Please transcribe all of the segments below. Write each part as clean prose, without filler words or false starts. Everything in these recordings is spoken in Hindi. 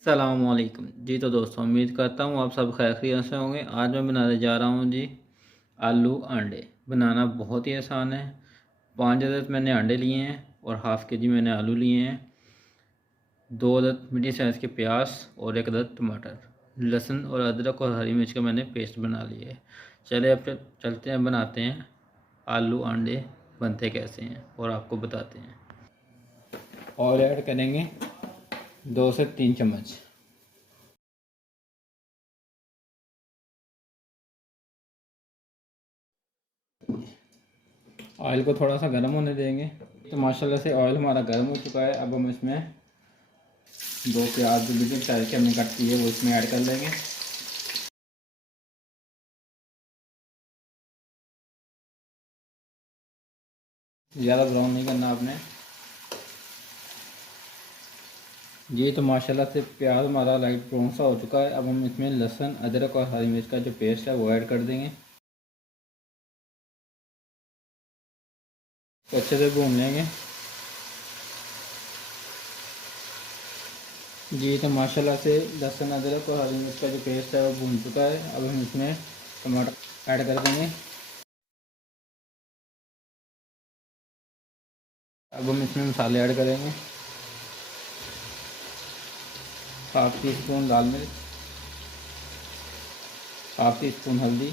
अस्सलामुअलैकुम जी। तो दोस्तों, उम्मीद करता हूँ आप सब खैरियत से होंगे। आज मैं बनाने जा रहा हूँ जी आलू अंडे। बनाना बहुत ही आसान है। 5 अदद मैंने अंडे लिए हैं और हाफ़ के जी मैंने आलू लिए हैं। 2 अदद मीडियम साइज़ के प्याज और 1 अदद टमाटर, लहसुन और अदरक और हरी मिर्च का मैंने पेस्ट बना लिया है। चलिए अब चलते हैं, बनाते हैं आलू अंडे बनते कैसे हैं और आपको बताते हैं। ऑयल ऐड करेंगे 2 से 3 चम्मच। ऑयल को थोड़ा सा गर्म होने देंगे। तो माशाल्लाह से ऑयल हमारा गर्म हो चुका है। अब हम इसमें 2 प्याज जो मीडियम साइज़ के हमने कट की है वो इसमें ऐड कर लेंगे। ज़्यादा ब्राउन नहीं करना आपने जी। तो माशाल्लाह से प्याज हमारा लाइट ब्राउन सा हो चुका है। अब हम इसमें लहसुन, अदरक और हरी मिर्च का जो पेस्ट है वो ऐड कर देंगे। तो अच्छे से भून लेंगे जी। तो माशाल्लाह से लहसुन, अदरक और हरी मिर्च का जो पेस्ट है वो भून चुका है। अब हम इसमें टमाटर ऐड कर देंगे। अब हम इसमें मसाले ऐड करेंगे। 1/2 टीस्पून लाल मिर्च, 1/2 टीस्पून हल्दी,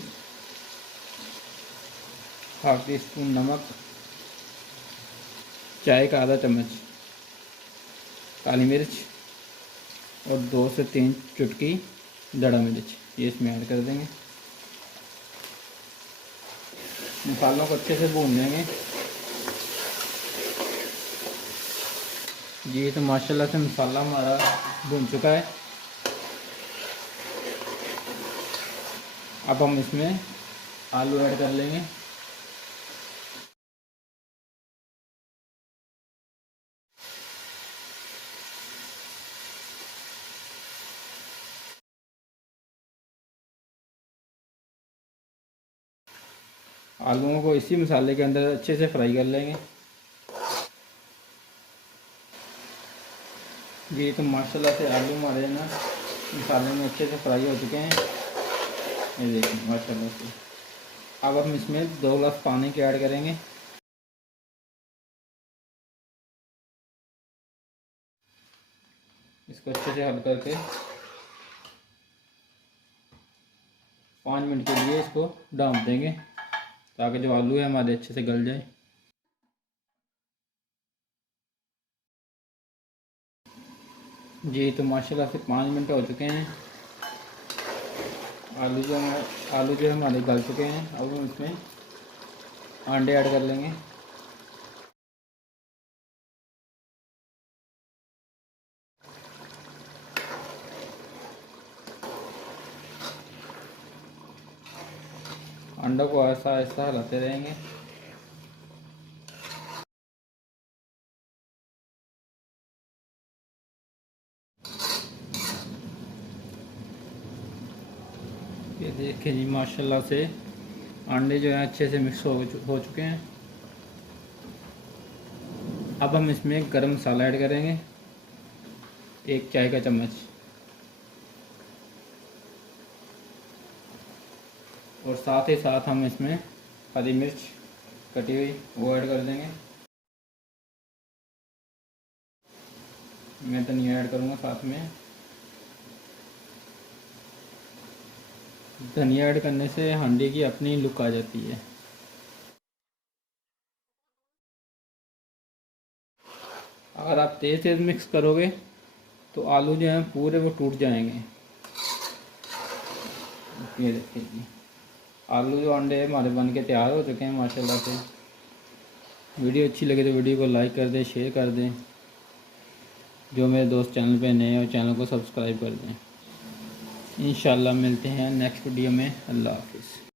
1/2 टीस्पून नमक, चाय का आधा चम्मच काली मिर्च और 2 से 3 चुटकी दड़ा मिर्च, ये इसमें ऐड कर देंगे। मसालों को अच्छे से भून लेंगे जी। तो माशाल्लाह से मसाला हमारा भून चुका है। अब हम इसमें आलू ऐड कर लेंगे। आलूओं को इसी मसाले के अंदर अच्छे से फ्राई कर लेंगे जी। तो माशाल्लाह से आलू हमारे ना मसाले में अच्छे से फ्राई हो चुके हैं, ये देखिए माशाल्लाह से। अब हम इसमें 2 गिलास पानी के ऐड करेंगे। इसको अच्छे से हल करके 5 मिनट के लिए इसको ढाँप देंगे ताकि जो आलू है हमारे अच्छे से गल जाए जी। तो माशाल्लाह से 5 मिनट हो चुके हैं। आलू जो हमारे गल चुके हैं। अब हम इसमें अंडे ऐड कर लेंगे। अंडों को ऐसा ऐसा हिलाते रहेंगे। ये देखिए जी, माशाल्लाह से अंडे जो है अच्छे से मिक्स हो चुके हैं। अब हम इसमें गरम मसाला ऐड करेंगे, 1 चाय का चम्मच, और साथ ही साथ हम इसमें हरी मिर्च कटी हुई वो ऐड कर देंगे। मैं धनिया ऐड करूँगा साथ में। धनिया ऐड करने से हांडी की अपनी लुक आ जाती है। अगर आप तेज़ तेज़ मिक्स करोगे तो आलू जो हैं पूरे वो टूट जाएंगे। ये देखिए जी, आलू जो अंडे हमारे बन के तैयार हो चुके हैं माशाल्लाह से। वीडियो अच्छी लगे तो वीडियो को लाइक कर दें, शेयर कर दें। जो मेरे दोस्त चैनल पे नए हैं चैनल को सब्सक्राइब कर दें। इंशाल्लाह मिलते हैं नेक्स्ट वीडियो में। अल्लाह हाफिज़।